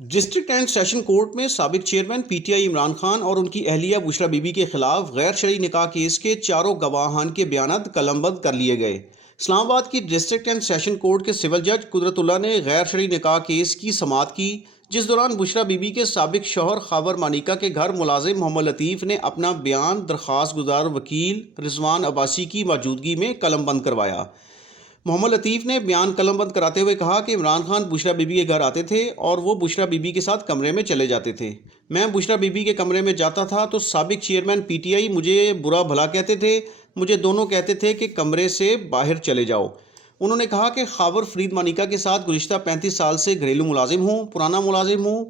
District and session court میں سابق chairman P T I Imran Khan اور ان کی اہلیہ بشریٰ بی بی کے خلاف غیر شرعی نکاح کیس کے چاروں گواہان کے بیانات قلم بند کر لیے گئے۔ اسلام آباد کی ڈسٹرکٹ اینڈ سیشن کورٹ کے سول جج قدرت اللہ نے غیر شرعی نکاح کیس کی سماعت کی، جس دوران بشریٰ بی بی کے سابق شوہر خاور مانیکا کے گھر ملازم محمد لطیف نے اپنا بیان درخواست گزار وکیل رضوان عباسی کی موجودگی میں قلم بند کروایا۔ محمد لطیف نے بیان قلم بند کراتے ہوئے کہا کہ عمران خان بشریٰ بی بی کے گھر آتے تھے اور وہ بشریٰ بی بی کے ساتھ کمرے میں چلے جاتے تھے۔ میں بشریٰ بی بی کے کمرے میں جاتا تھا تو سابق چیئرمین پی ٹی آئی مجھے برا بھلا کہتے تھے، مجھے دونوں کہتے تھے کہ کمرے سے باہر چلے جاؤ۔ انہوں نے کہا کہ خاور فرید مانیکا کے ساتھ گزشتہ 35 سال سے گھریلو ملازم ہوں، پرانا ملازم ہوں،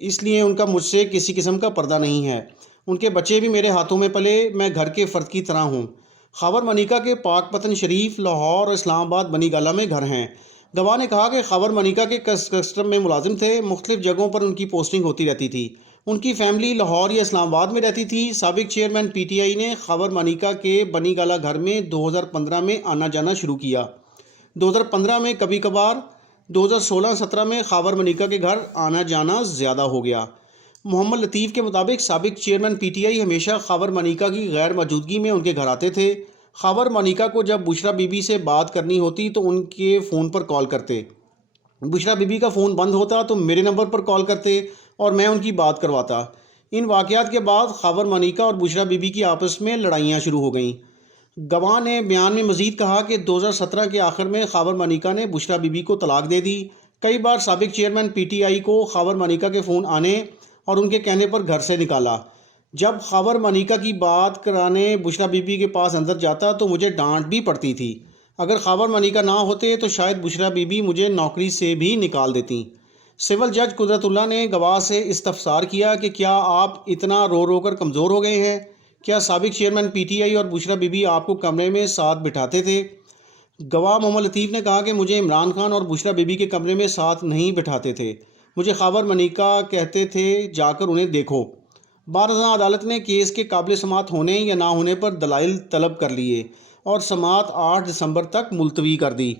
اس لیے ان کا مجھ سے کسی قسم کا پردہ نہیں ہے۔ ان کے بچے بھی میرے ہاتھوں میں پلے، میں گھر کے فرد کی طرح ہوں۔ خاور مانیکا کے پاک پتن شریف، لاہور اور اسلام آباد بنی گالہ میں گھر ہیں۔ گواہ نے کہا کہ خاور مانیکا کے کسٹم میں ملازم تھے، مختلف جگہوں پر ان کی پوسٹنگ ہوتی رہتی تھی۔ ان کی فیملی لاہور یا اسلام آباد میں رہتی تھی۔ سابق چیئرمین پی ٹی آئی نے خاور مانیکا کے بنی گالہ گھر میں 2015 میں آنا جانا شروع کیا۔ 2015 میں کبھی کبھار، 2016-17 میں خاور مانیکا کے گھر آنا جانا زیادہ ہو گیا۔ محمد لطیف کے مطابق سابق چیئرمین پی ٹی آئی ہمیشہ خاور مانیکا کی غیر موجودگی میں ان کے گھر آتے تھے۔ خاور مانیکا کو جب بشریٰ بی بی سے بات کرنی ہوتی تو ان کے فون پر کال کرتے، بشریٰ بی بی کا فون بند ہوتا تو میرے نمبر پر کال کرتے اور میں ان کی بات کرواتا۔ ان واقعات کے بعد خاور مانیکا اور بشریٰ بی بی کی آپس میں لڑائیاں شروع ہو گئیں۔ گواہ نے بیان میں مزید کہا کہ 2017 کے آخر میں خاور مانیکا نے بشریٰ بی بی کو طلاق دے دی۔ کئی بار سابق چیئرمین پی ٹی آئی کو خاور مانیکا کے فون آنے اور ان کے کہنے پر گھر سے نکالا۔ جب خاور مانیکا کی بات کرانے بشریٰ بی بی کے پاس اندر جاتا تو مجھے ڈانٹ بھی پڑتی تھی۔ اگر خاور مانیکا نہ ہوتے تو شاید بشریٰ بی بی مجھے نوکری سے بھی نکال دیتی۔ سول جج قدرت اللہ نے گواہ سے استفسار کیا کہ کیا آپ اتنا رو رو کر کمزور ہو گئے ہیں؟ کیا سابق چیئرمین پی ٹی آئی اور بشریٰ بی بی آپ کو کمرے میں ساتھ بٹھاتے تھے؟ گواہ محمد لطیف نے کہا کہ مجھے عمران خان اور بشریٰ بی بی کے کمرے میں ساتھ نہیں بٹھاتے تھے، مجھے خاور مانیکا کہتے تھے جا کر انہیں دیکھو۔ بارازاں عدالت نے کیس کے قابل سماعت ہونے یا نہ ہونے پر دلائل طلب کر لیے اور سماعت 8 دسمبر تک ملتوی کر دی۔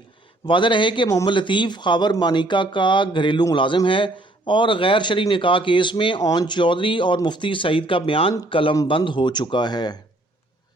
واضح رہے کہ محمد لطیف خاور مانیکا کا گھریلو ملازم ہے اور غیر شرعی نکاح کیس میں اون چودھری اور مفتی سعید کا بیان قلم بند ہو چکا ہے۔